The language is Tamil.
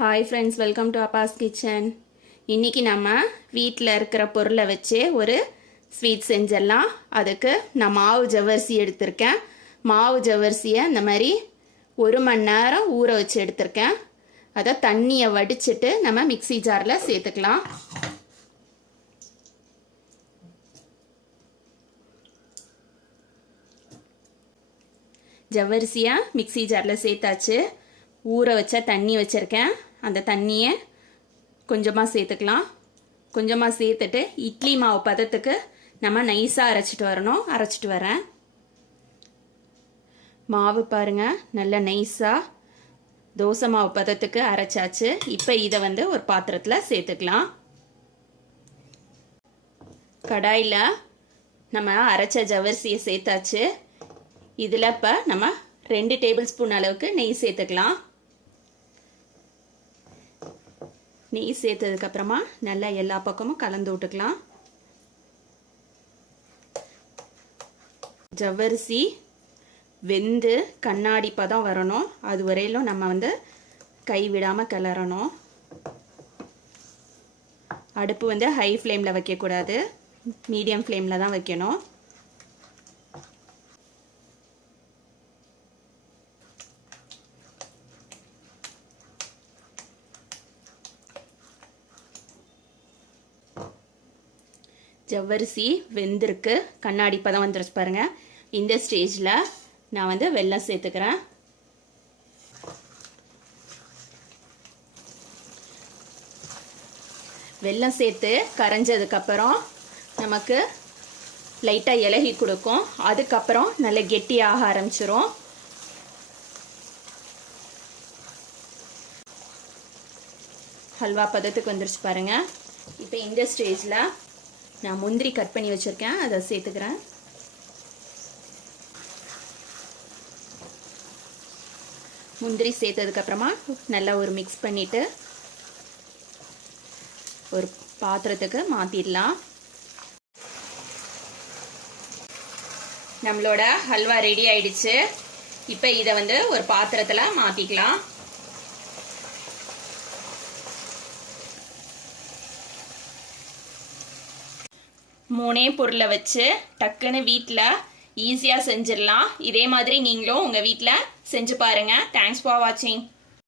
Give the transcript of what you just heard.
Hi friends, welcome to Abbas kitchen. இன்றைக்கி நம்ம வீட்டில் இருக்கிற பொருளை வச்சு ஒரு ஸ்வீட் செஞ்சிடலாம். அதுக்கு நான் மாவு ஜவ்வரிசி எடுத்திருக்கேன். மாவு ஜவ்வரிசியை இந்த மாதிரி 1 மணி நேரம் ஊற வச்சு எடுத்திருக்கேன். அதை தண்ணியை வடிச்சிட்டு நம்ம மிக்ஸி ஜாரில் சேர்த்துக்கலாம். ஜவ்வரிசியை மிக்ஸி ஜாரில் சேர்த்தாச்சு. ஊற வச்ச தண்ணி வச்சுருக்கேன். அந்த தண்ணியை கொஞ்சமாக சேர்த்துக்கலாம். கொஞ்சமாக சேர்த்துட்டு இட்லி மாவு பதத்துக்கு நம்ம நைஸாக அரைச்சிட்டு வரணும். அரைச்சிட்டு வரேன். மாவு பாருங்கள், நல்ல நைஸாக தோசை மாவு பதத்துக்கு அரைச்சாச்சு. இப்போ இதை ஒரு பாத்திரத்தில் சேர்த்துக்கலாம். கடாயில் நம்ம அரைச்ச ஜவ்வரிசியை சேர்த்தாச்சு. இதில் இப்போ நம்ம 2 டேபிள் ஸ்பூன் அளவுக்கு நெய் சேர்த்துக்கலாம். நெய் சேர்த்ததுக்கப்புறமா நல்லா எல்லா பக்கமும் கலந்து விட்டுக்கலாம். ஜவ்வரிசி வெந்து கண்ணாடி பதம் வரணும். அது வரையிலும் நம்ம கை விடாமல் கிளறணும். அடுப்பு ஹை ஃப்ளேமில் வைக்கக்கூடாது, மீடியம் ஃப்ளேமில் தான் வைக்கணும். ஜவ்வரிசி வெந்திருக்கு, கண்ணாடி பதம் வந்துருச்சு பாருங்க. இந்த ஸ்டேஜில் நான் வெல்லம் சேர்த்துக்கிறேன். வெல்லம் சேர்த்து கரைஞ்சதுக்கப்புறம் நமக்கு லைட்டாக இலகி கொடுக்கும். அதுக்கப்புறம் நல்ல கெட்டியாக ஆரம்பிச்சிரும். ஹல்வா பதத்துக்கு வந்துருச்சு பாருங்க. இப்போ இந்த ஸ்டேஜில் நான் முந்திரி கட் பண்ணி வச்சுருக்கேன், அதை சேர்த்துக்கிறேன். முந்திரி சேர்த்ததுக்கப்புறமா நல்லா ஒரு மிக்ஸ் பண்ணிவிட்டு ஒரு பாத்திரத்துக்கு மாற்றிடலாம். நம்மளோட ஹல்வா ரெடி ஆயிடுச்சு. இப்போ இதை ஒரு பாத்திரத்தில் மாற்றிக்கலாம். மூணே பொருளை வச்சு டக்குன்னு வீட்டில் ஈஸியாக செஞ்சிடலாம். இதே மாதிரி நீங்களும் உங்கள் வீட்டில் செஞ்சு பாருங்கள். தேங்க்ஸ் ஃபார் வாட்சிங்.